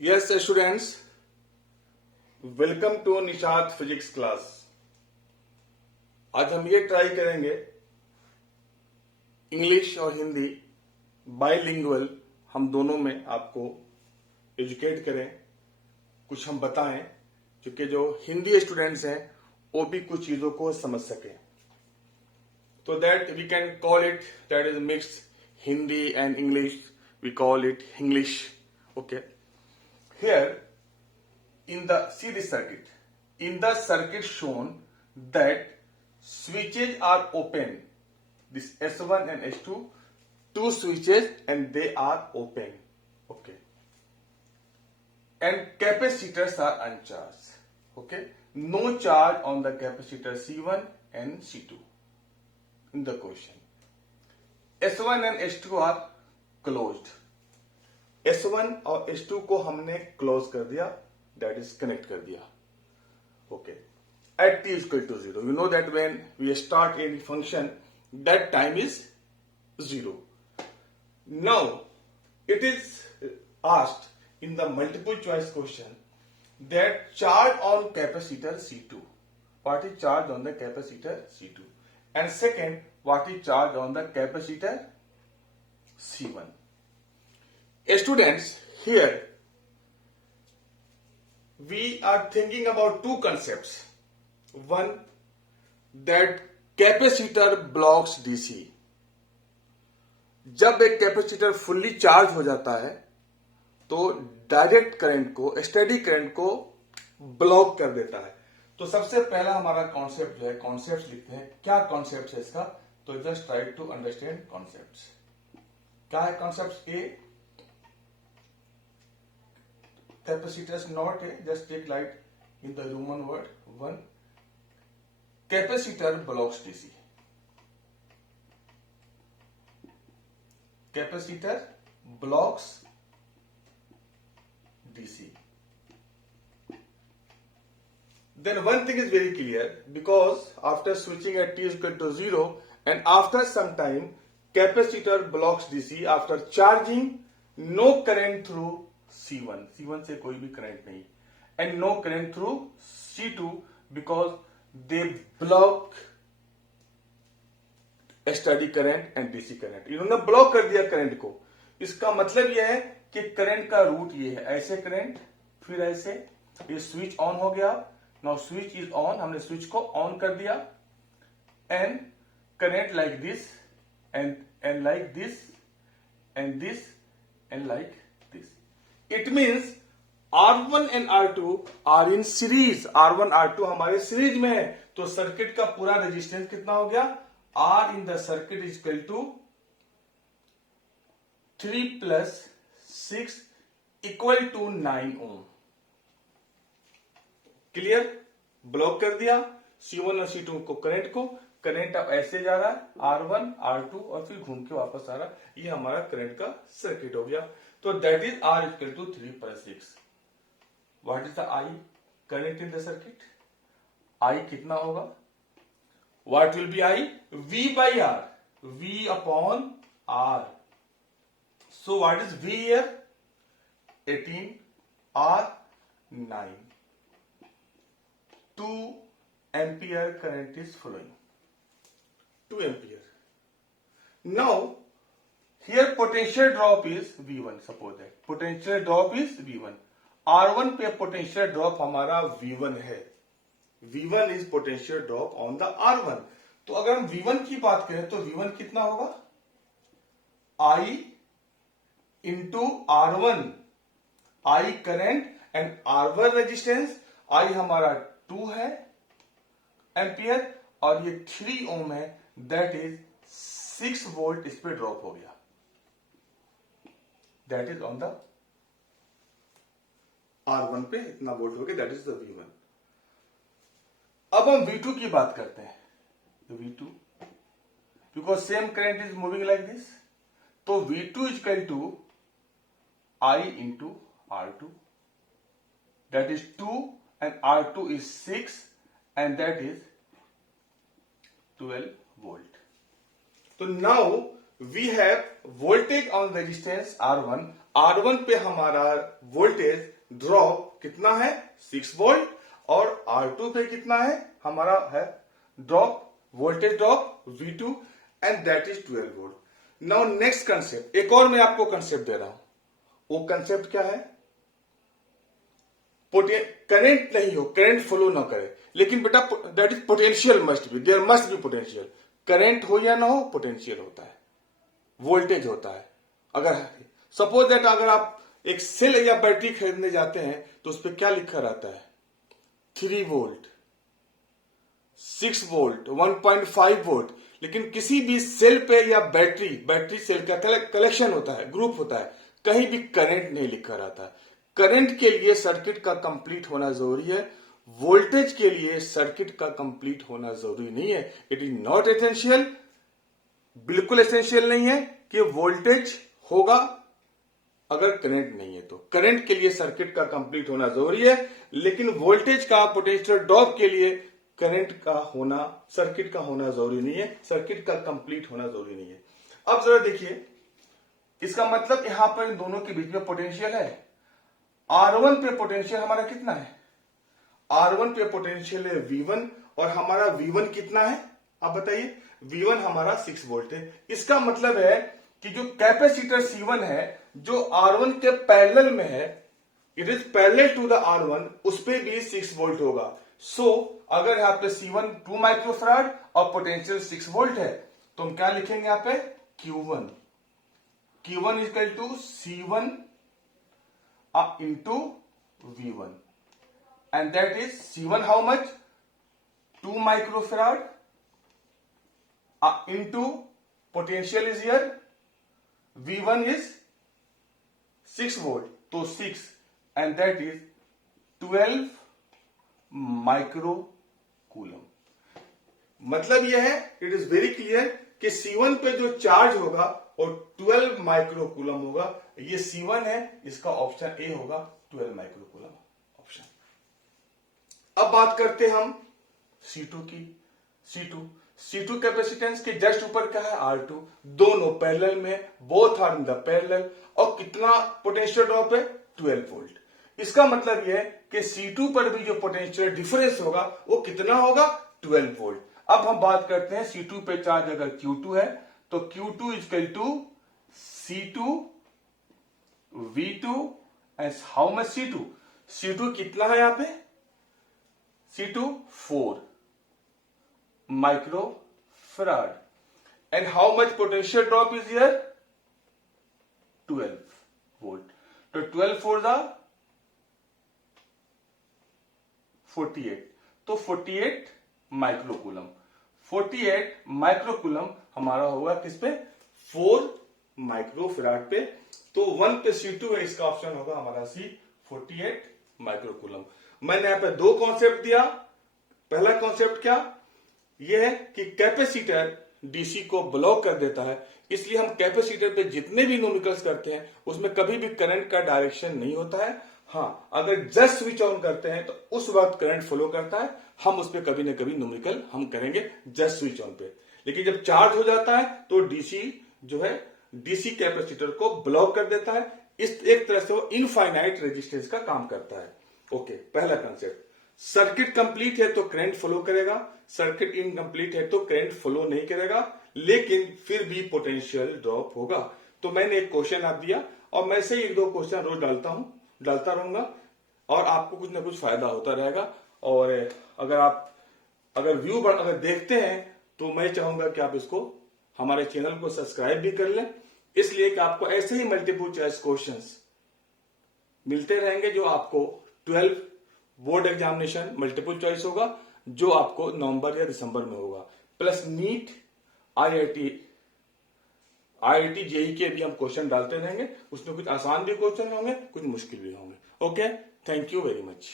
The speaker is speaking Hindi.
Yes, students, welcome to Nishat physics class. आज हम ये ट्राई करेंगे इंग्लिश और हिंदी बाइलिंगुअल हम दोनों में आपको एजुकेट करें, कुछ हम बताएं, क्योंकि जो हिंदी स्टूडेंट्स हैं वो भी कुछ चीजों को समझ सकें। तो that we can call it that is mix Hindi and English, we call it English. Okay, here see this circuit. In the circuit shown that switches are open. This S1 and S2, two switches and they are open. Okay. And capacitors are uncharged. Okay. No charge on the capacitor C1 and C2 in the question. S1 and S2 are closed. S1 और S2 को हमने क्लोज कर दिया, that is connect कर दिया. Okay. At t is equal to 0. You know that when we start any function, that time is 0. Now, it is asked in the multiple choice question that charge on capacitor C2. What is charge on the capacitor C2? And second, what is charge on the capacitor C1? Students, here we are thinking about two concepts. One, that capacitor blocks DC. जब एक कैपेसिटर फुल्ली चार्ज हो जाता है तो डायरेक्ट करंट को, स्टेडी करंट को ब्लॉक कर देता है। तो सबसे पहला हमारा कॉन्सेप्ट जो है, कॉन्सेप्ट लिखते हैं। क्या कॉन्सेप्ट है इसका? तो just try to understand concepts. क्या है concept? A, capacitors not a, just take light in the human word. One, capacitor blocks DC. Capacitor blocks DC. Then one thing is very clear, because after switching at t is equal to 0 and after some time capacitor blocks DC, after charging no current through C1 से कोई भी करंट नहीं, and no current through C2 because they block steady current and DC current. इन्होंने ब्लॉक कर दिया करंट को। इसका मतलब यह है कि करंट का रूट ये है, ऐसे करंट, फिर ऐसे, ये स्विच ऑन हो गया। नाउ स्विच इज ऑन, हमने स्विच को ऑन कर दिया, and current like this and like this and this and like this. It means R1 and R2 are in series. R1 R2 हमारे सीरीज में है, तो सर्किट का पूरा रेजिस्टेंस कितना हो गया? R in the circuit is equal to 3 plus 6 equal to 9 ohm. Clear? Block कर दिया C1 और C2 को, करंट अब ऐसे जा रहा है, R1 R2 और फिर घूम के वापस आ रहा है। ये हमारा करंट का सर्किट हो गया। तो that is R equal to 3 plus 6. What is the I current in the circuit? I कितना होगा? What will be I? V by R, V upon R. So what is V here? 18, R 9. 2 ampere current is flowing. 2 ampere. Now, here potential drop is V1. Suppose that potential drop is V1. R1 पे potential drop हमारा V1 है. V1 is potential drop on the R1. तो अगर हम V1 की बात करें तो V1 कितना होगा? I into R1. I current and R1 resistance. I हमारा 2 है एम्पियर और ये 3 ओम है, दैट इज 6 वोल्ट इस पे ड्रॉप हो गया। That is on the R1 पे इतना वोल्ट हो गया, दैट इज द V1। अब हम V2 की बात करते हैं। तो V2, because same current is moving like this, तो V2 is equal to I into R2, that is 2 and R2 is 6 and that is 12 volt. So now we have voltage on resistance R1, R1 पे हमारा वोल्टेज ड्रॉप कितना है 6 वोल्ट और R2 पे कितना है हमारा है drop voltage drop V2 and that is 12 volt. Now next concept, एक और मैं आपको कंसेप्ट दे रहा हूं, वो कंसेप्ट क्या है, करंट नहीं हो, करंट फ्लो ना करे, लेकिन बेटा that is potential must be, there must be potential. Current हो या ना हो पोटेंशियल होता है, वोल्टेज होता है। अगर सपोज दैट अगर आप एक सेल या बैटरी खरीदने जाते हैं तो उस पर क्या लिखा रहता है 3 वोल्ट 6 वोल्ट 1.5 वोल्ट, लेकिन किसी भी सेल पे या बैटरी सेल का कलेक्शन होता है, ग्रुप होता है, कहीं भी करंट नहीं लिखा रहता। करंट के लिए सर्किट का कंप्लीट होना जरूरी है, वोल्टेज के लिए सर्किट का कंप्लीट होना जरूरी नहीं है। इट इज नॉट एसेंशियल, बिल्कुल एसेंशियल नहीं है कि वोल्टेज होगा अगर करंट नहीं है। तो करंट के लिए सर्किट का कंप्लीट होना जरूरी है, लेकिन वोल्टेज का पोटेंशियल ड्रॉप के लिए करंट का होना, सर्किट का होना जरूरी नहीं है, सर्किट का कंप्लीट होना जरूरी नहीं है। अब जरा देखिए, इसका मतलब यहां पर इन दोनों के बीच में पोटेंशियल है। R1 पे पोटेंशियल हमारा कितना है, R1 पे पोटेंशियल है V1 और हमारा V1 कितना है आप बताइए, V1 हमारा 6 वोल्ट है। इसका मतलब है कि जो कैपेसिटर C1 है जो R1 के पैरेलल में है, it is parallel to the R1, उस पे भी 6 वोल्ट होगा। सो अगर यहाँ पे C1 2 माइक्रोफैराड और पोटेंशियल 6 वोल्ट है तो हम क्या लिखेंगे यहाँ पे Q1 is equal to C1 into V1 and that is C1 how much 2 microfarad into potential is here V1 is 6 volt, तो 6 and that is 12 माइक्रोकूलम। मतलब यह है, इट इज वेरी क्लियर कि C1 पे जो चार्ज होगा और 12 माइक्रोकूलम होगा, ये C1 है, इसका ऑप्शन ए होगा 12 माइक्रोकूलम ऑप्शन। अब बात करते हैं हम C2 की। C2 कैपेसिटेंस के जस्ट ऊपर क्या है R2, दोनों पैरेलल में, both are in the parallel, और कितना पोटेंशियल ड्रॉप है 12 वोल्ट। इसका मतलब यह है कि C2 पर भी जो पोटेंशियल डिफरेंस होगा वो कितना होगा 12 वोल्ट। अब हम बात करते हैं C2 पे चार्ज अगर Q2 है तो Q2 is equal to C2 V2 and how much C2 कितना है यहां पे C2 4 microfarad and how much potential drop is here 12 volt. तो 12 फोर द 48, तो 48 माइक्रोकूलम। 48 माइक्रोकूलम हमारा होगा किस पे 4 माइक्रोफैराड पे, तो 1 पे C2 है, इसका ऑप्शन होगा हमारा C 48 माइक्रोकूलम। मैंने यहां पे दो कॉन्सेप्ट दिया। पहला कॉन्सेप्ट क्या, यह है कि कैपेसिटर डीसी को ब्लॉक कर देता है, इसलिए हम कैपेसिटर पे जितने भी न्यूमेरिकल्स करते हैं उसमें कभी भी करंट का डायरेक्शन नहीं होता है। हाँ, अगर जस्ट स्विच ऑन करते हैं तो उस वक्त करंट फ्लो करता है, हम उस पर कभी ना कभी न्यूमेरिकल हम करेंगे जस्ट स्विच ऑन पे। लेकिन जब चार्ज हो जाता है तो डीसी जो है डीसी कैपेसिटर को ब्लॉक कर देता है। इस एक तरह से वो इनफाइनाइट रेजिस्टेंस का काम करता है। ओके, पहला कंसेप्ट। सर्किट कंप्लीट है तो करंट फ्लो करेगा, सर्किट इनकंप्लीट है तो करंट फ्लो नहीं करेगा, लेकिन फिर भी पोटेंशियल ड्रॉप होगा। तो मैंने एक क्वेश्चन आप दिया और मैं से एक दो क्वेश्चन रोज डालता रहूंगा और आपको कुछ ना कुछ फायदा होता रहेगा। और अगर व्यू अगर देखते हैं तो मैं चाहूंगा कि आप इसको हमारे चैनल को सब्सक्राइब भी कर लें, इसलिए कि आपको ऐसे ही मल्टीपल चॉइस क्वेश्चंस मिलते रहेंगे जो आपको 12 बोर्ड एग्जामिनेशन मल्टीपल चॉइस होगा जो आपको नवंबर या दिसंबर में होगा, प्लस नीट IIT जेई के भी हम क्वेश्चन डालते रहेंगे। उसमें कुछ आसान भी क्वेश्चन होंगे, कुछ मुश्किल भी होंगे। Okay, thank you very much.